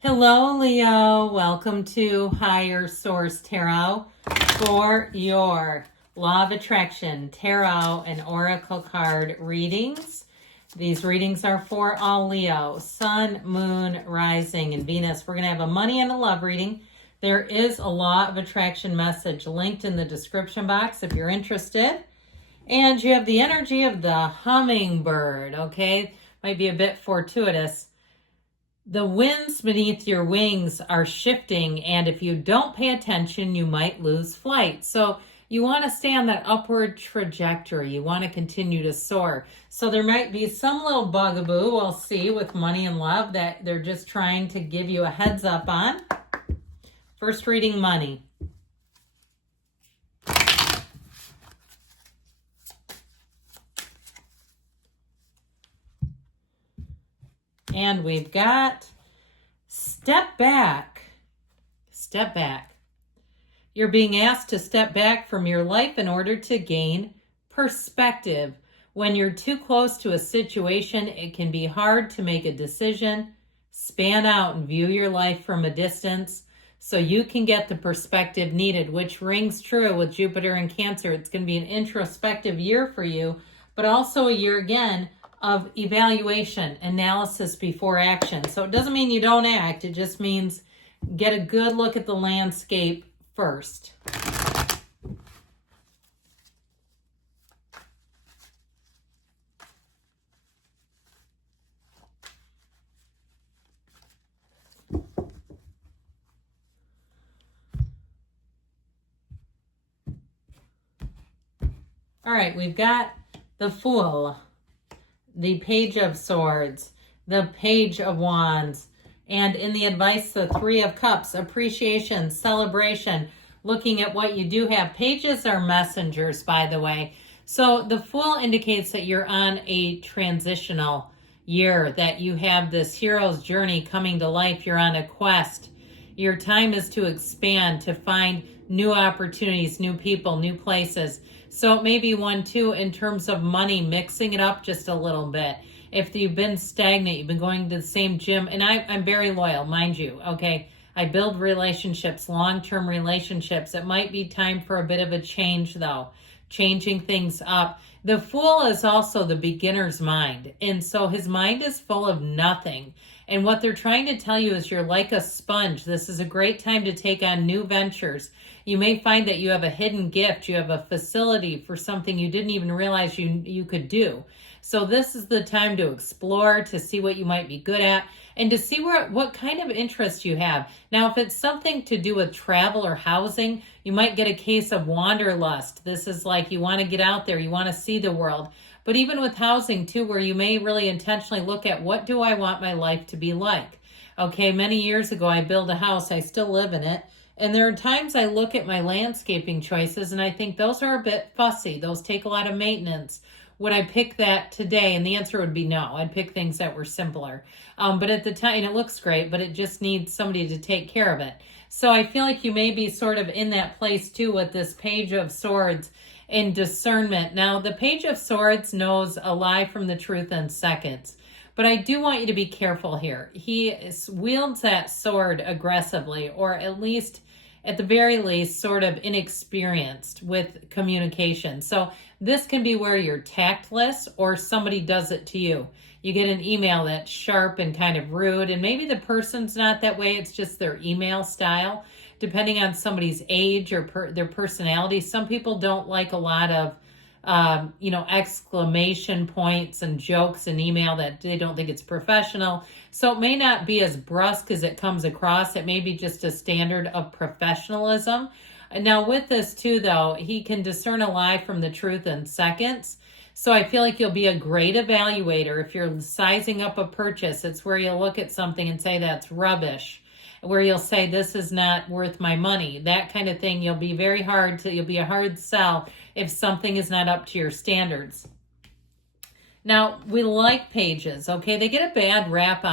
Hello, Leo. Welcome to Higher Source Tarot for your Law of Attraction Tarot and Oracle card readings. These readings are for all Leo, Sun, Moon, Rising, and Venus. We're going to have a money and a love reading. There is a Law of Attraction message linked in the description box if you're interested. And you have the energy of the hummingbird, okay? Might be a bit fortuitous. The winds beneath your wings are shifting, and if you don't pay attention, you might lose flight. So you want to stay on that upward trajectory. You want to continue to soar. So there might be some little bugaboo, we'll see, with money and love that they're just trying to give you a heads up on. First reading, money. And we've got step back. Step back. You're being asked to step back from your life in order to gain perspective. When you're too close to a situation, it can be hard to make a decision, span out and view your life from a distance so you can get the perspective needed, which rings true with Jupiter and Cancer. It's going to be an introspective year for you, but also a year again of evaluation, analysis before action. So it doesn't mean you don't act. It just means get a good look at the landscape first. All right, we've got the Fool, the Page of Swords, the Page of Wands, and in the advice, the Three of Cups, appreciation, celebration, looking at what you do have. Pages are messengers, by the way. So the Fool indicates that you're on a transitional year, that you have this hero's journey coming to life. You're on a quest. Your time is to expand, to find new opportunities, new people, new places. So it may be one, too, in terms of money, mixing it up just a little bit. If you've been stagnant, you've been going to the same gym, and I'm very loyal, mind you, okay? I build relationships, long-term relationships. It might be time for a bit of a change, though, changing things up. The Fool is also the beginner's mind, and so his mind is full of nothing. And what they're trying to tell you is you're like a sponge. This is a great time to take on new ventures. You may find that you have a hidden gift. You have a facility for something you didn't even realize you could do. So this is the time to explore, to see what you might be good at, and to see what kind of interest you have. Now, if it's something to do with travel or housing, you might get a case of wanderlust. This is like you want to get out there, you want to see the world. But even with housing, too, where you may really intentionally look at what do I want my life to be like? Okay, many years ago, I built a house. I still live in it. And there are times I look at my landscaping choices and I think those are a bit fussy. Those take a lot of maintenance. Would I pick that today? And the answer would be no. I'd pick things that were simpler. But at the time, it looks great, but it just needs somebody to take care of it. So I feel like you may be sort of in that place, too, with this Page of Swords in discernment. Now, the Page of Swords knows a lie from the truth in seconds. But I do want you to be careful here. He wields that sword aggressively, or at the very least, sort of inexperienced with communication. So this can be where you're tactless or somebody does it to you. You get an email that's sharp and kind of rude, and maybe the person's not that way. It's just their email style. Depending on somebody's age or their personality, some people don't like a lot of exclamation points and jokes in email that they don't think it's professional. So it may not be as brusque as it comes across. It may be just a standard of professionalism. Now with this too, though, he can discern a lie from the truth in seconds. So I feel like you'll be a great evaluator. If you're sizing up a purchase, it's where you'll look at something and say that's rubbish, where you'll say this is not worth my money, that kind of thing. You'll be a hard sell if something is not up to your standards. Now, we like pages, okay? They get a bad rap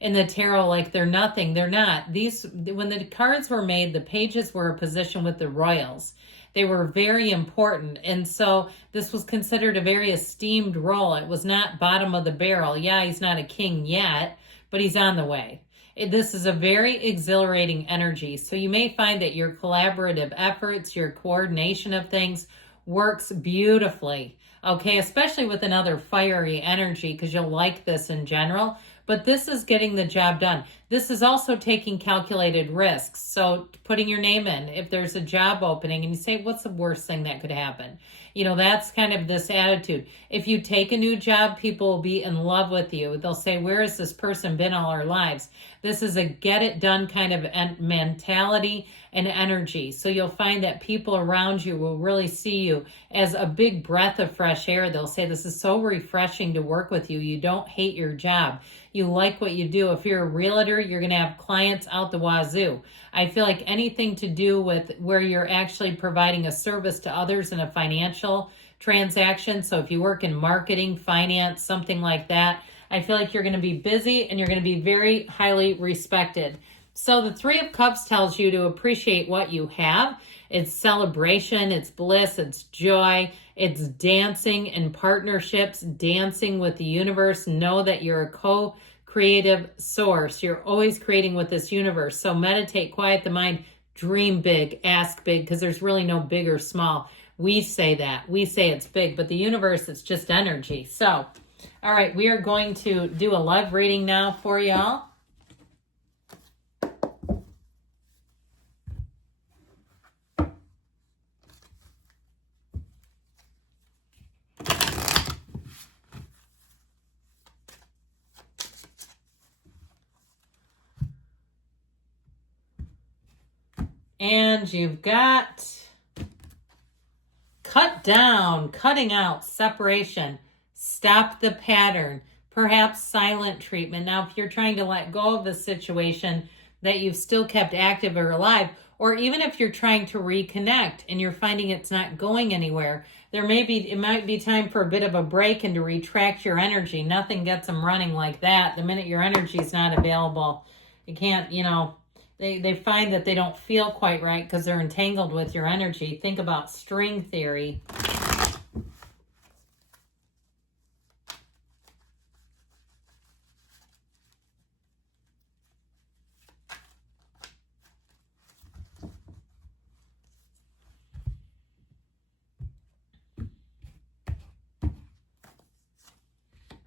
in the tarot like they're nothing. They're not. When the cards were made, the pages were a position with the royals. They were very important, and so this was considered a very esteemed role. It was not bottom of the barrel. Yeah, he's not a king yet, but he's on the way. This is a very exhilarating energy. So you may find that your collaborative efforts, your coordination of things works beautifully. Okay, especially with another fiery energy, because you'll like this in general. But this is getting the job done. This is also taking calculated risks. So putting your name in, if there's a job opening and you say, what's the worst thing that could happen? You know, that's kind of this attitude. If you take a new job, people will be in love with you. They'll say, where has this person been all our lives? This is a get it done kind of mentality and energy. So you'll find that people around you will really see you as a big breath of fresh air. They'll say, this is so refreshing to work with you. You don't hate your job. You like what you do. If you're a realtor, you're going to have clients out the wazoo. I feel like anything to do with where you're actually providing a service to others in a financial transaction. So if you work in marketing, finance, something like that, I feel like you're going to be busy and you're going to be very highly respected. So the Three of Cups tells you to appreciate what you have. It's celebration, it's bliss, it's joy, it's dancing in partnerships, dancing with the universe. Know that you're a co-creative source. You're always creating with this universe. So meditate, quiet the mind, dream big, ask big, because there's really no big or small. We say that. We say it's big, but the universe, it's just energy. So, all right, we are going to do a love reading now for y'all. And you've got cut down, cutting out, separation, stop the pattern, perhaps silent treatment. Now, if you're trying to let go of the situation that you've still kept active or alive, or even if you're trying to reconnect and you're finding it's not going anywhere, it might be time for a bit of a break and to retract your energy. Nothing gets them running like that. The minute your energy is not available, you can't, They find that they don't feel quite right because they're entangled with your energy. Think about string theory.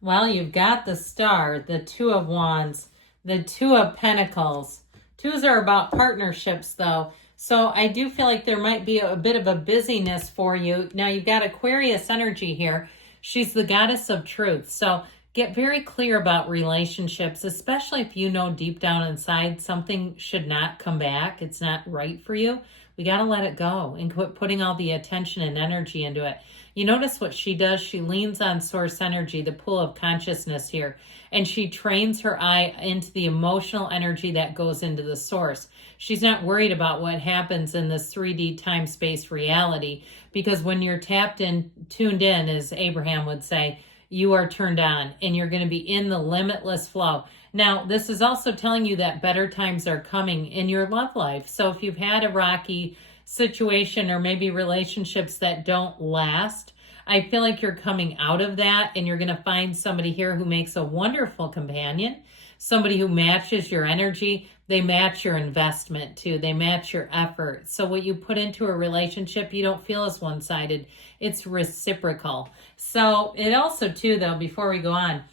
Well, you've got the Star, the Two of Wands, the Two of Pentacles. Twos are about partnerships, though. So I do feel like there might be a bit of a busyness for you. Now, you've got Aquarius energy here. She's the goddess of truth. So get very clear about relationships, especially if you know deep down inside something should not come back. It's not right for you. We got to let it go and quit putting all the attention and energy into it. You notice what she does? She leans on source energy, the pool of consciousness here, and she trains her eye into the emotional energy that goes into the source. She's not worried about what happens in this 3D time-space reality, because when you're tapped in, tuned in, as Abraham would say, you are turned on and you're going to be in the limitless flow. Now, this is also telling you that better times are coming in your love life. So if you've had a rocky situation or maybe relationships that don't last, I feel like you're coming out of that and you're going to find somebody here who makes a wonderful companion, somebody who matches your energy. They match your investment too. They match your effort. So what you put into a relationship, you don't feel as one-sided. It's reciprocal. So it also too, though, before we go on,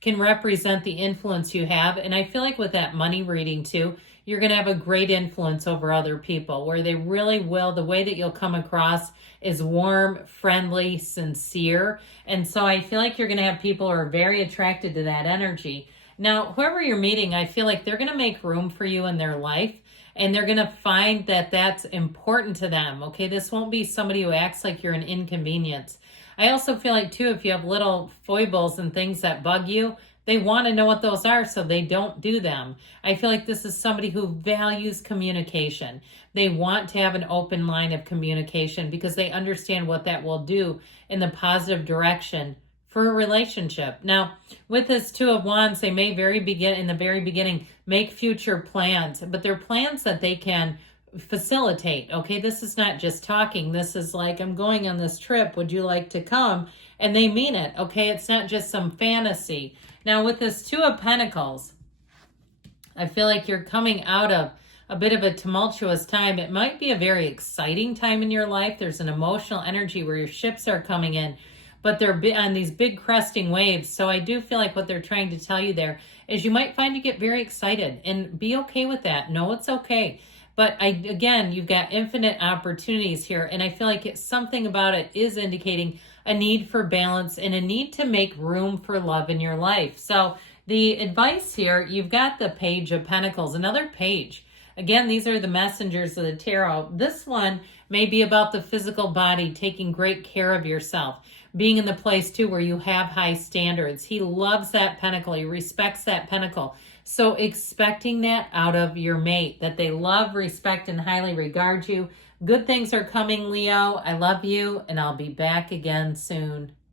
can represent the influence you have. And I feel like with that money reading too, you're going to have a great influence over other people where they really will. The way that you'll come across is warm, friendly, sincere. And so I feel like you're going to have people who are very attracted to that energy. Now, whoever you're meeting, I feel like they're going to make room for you in their life and they're going to find that that's important to them. Okay, this won't be somebody who acts like you're an inconvenience. I also feel like too, if you have little foibles and things that bug you, they want to know what those are so they don't do them. I feel like this is somebody who values communication. They want to have an open line of communication because they understand what that will do in the positive direction for a relationship. Now, with this Two of Wands, they may in the very beginning make future plans, but they're plans that they can facilitate. Okay, this is not just talking. This is like, I'm going on this trip. Would you like to come? And they mean it. Okay, it's not just some fantasy. Now, with this Two of Pentacles, I feel like you're coming out of a bit of a tumultuous time. It might be a very exciting time in your life. There's an emotional energy where your ships are coming in, but they're on these big cresting waves. So I do feel like what they're trying to tell you there is you might find you get very excited, and be okay with that. No, it's okay. But again, you've got infinite opportunities here, and I feel like something about it is indicating a need for balance and a need to make room for love in your life. So the advice here, you've got the Page of Pentacles, another page. Again, these are the messengers of the tarot. This one may be about the physical body, taking great care of yourself, being in the place too where you have high standards. He loves that pentacle. He respects that pentacle. So expecting that out of your mate, that they love, respect, and highly regard you. Good things are coming, Leo. I love you, and I'll be back again soon.